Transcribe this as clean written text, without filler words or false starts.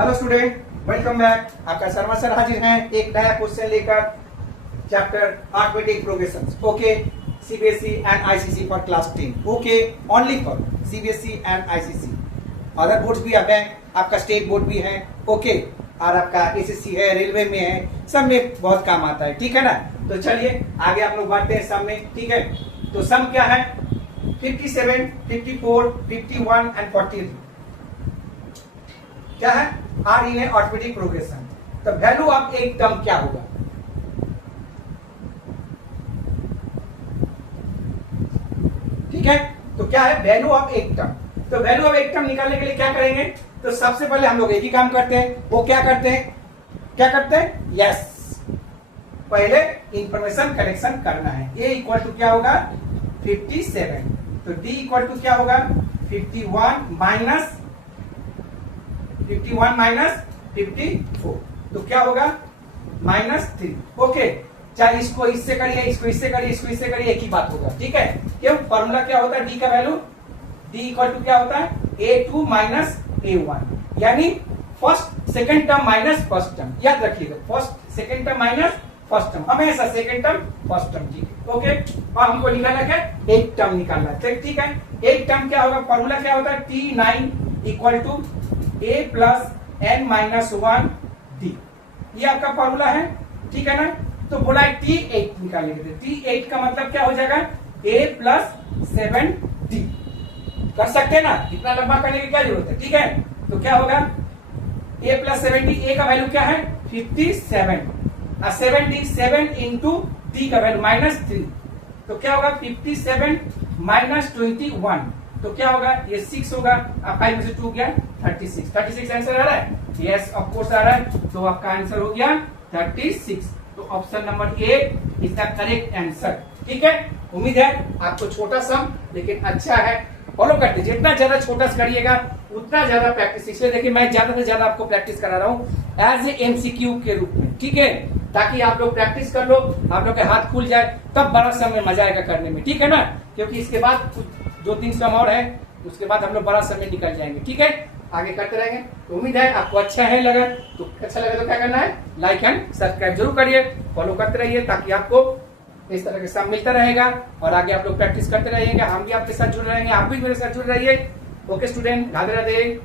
Hello student, welcome back. आपका Sharma sir हाजिर हैं एक नया क्वेश्चन लेकर। Chapter arithmetic progression, okay, CBSE and ICC for class 10, okay, only for CBSE and ICC. Other boards भी अब हैं, आपका स्टेट बोर्ड भी है, ओके, और आपका एसएससी है, रेलवे में है, सब में बहुत काम आता है, ठीक है ना। तो चलिए आगे आप लोग बढ़ते हैं सम में, ठीक है। तो सम क्या है? 57, 54, 51 एंड 43 क्या है? Are in arithmetic progression. तो वैल्यू ऑफ एक टर्म क्या होगा? ठीक है, तो क्या है वैल्यू ऑफ एक टर्म? तो वैल्यू ऑफ एक टर्म निकालने के लिए क्या करेंगे? तो सबसे पहले हम लोग एक ही काम करते हैं। वो क्या करते हैं? यस, पहले इंफॉर्मेशन कलेक्शन करना है। ए इक्वल टू क्या होगा? 57। तो डी इक्वल टू क्या होगा? 51 माइनस 54। तो क्या होगा? -3। ओके, चाहे इसको इससे करिए, इसको इससे करिए, इसको इससे करिए, एक ही बात होगा, ठीक है। क्यों? फॉर्मूला क्या होता है डी का वैल्यू? डी इक्वल टू क्या होता है? A2 माइनस A1, यानी first second term minus first term. याद रखिएगा, first second term minus first term, हमेशा सेकंड टर्म फर्स्ट टर्म, ठीक है, ओके। और हमको निकालना क्या? एक टर्म निकालना है, ठीक है। एक टर्म क्या होगा? फॉर्मूला क्या होता है? T9 equal to A plus n minus 1 D, ये आपका फॉर्मूला है, ठीक है ना। तो बोला है T8 निकालने के लिए। T8 का मतलब क्या हो जाएगा? A plus 7D। कर सकते हैं ना, इतना लंबा करने की क्या जरूरत है, ठीक है। तो क्या होगा? A प्लस 7D, A का वैल्यू क्या है? 57, और 7D 7 इंटू D का वैल्यू -3। तो क्या होगा? 57 माइनस 21, तो क्या होगा? ये 6 होगा, 5 में से 2 गया 36। 36 आंसर आ रहा है? यस, ऑफ कोर्स आ रहा है। तो आपका आंसर हो गया 36। तो option number A is the correct answer, ठीक है। उम्मीद है आपको छोटा सम लेकिन अच्छा है, फॉलो करते। जितना ज्यादा छोटा करिएगा उतना ज्यादा प्रैक्टिस। इसलिए देखिए मैं ज्यादा से ज्यादा आपको प्रैक्टिस करा रहा हूँ एज ए एमसीक्यू के रूप में, ठीक है, ताकि आप लोग प्रैक्टिस कर लो, आप लोग के हाथ खुल जाए, तब बड़ा सम में मजा आएगा करने में, ठीक है ना। क्योंकि इसके बाद 2-3 सम और है, उसके बाद हम लोग बड़ा सम में निकल जाएंगे, ठीक है। आगे करते रहेंगे। तो उम्मीद है आपको अच्छा है लगा। तो अच्छा लगा तो क्या करना है? लाइक एंड सब्सक्राइब जरूर करिए, फॉलो करते रहिए, ताकि आपको इस तरह के सब मिलता रहेगा और आगे आप लोग प्रैक्टिस करते रहिएगा। हम भी आपके साथ जुड़ रहेंगे, आप भी मेरे साथ जुड़ रहिए। Okay student, Radhe Radhe.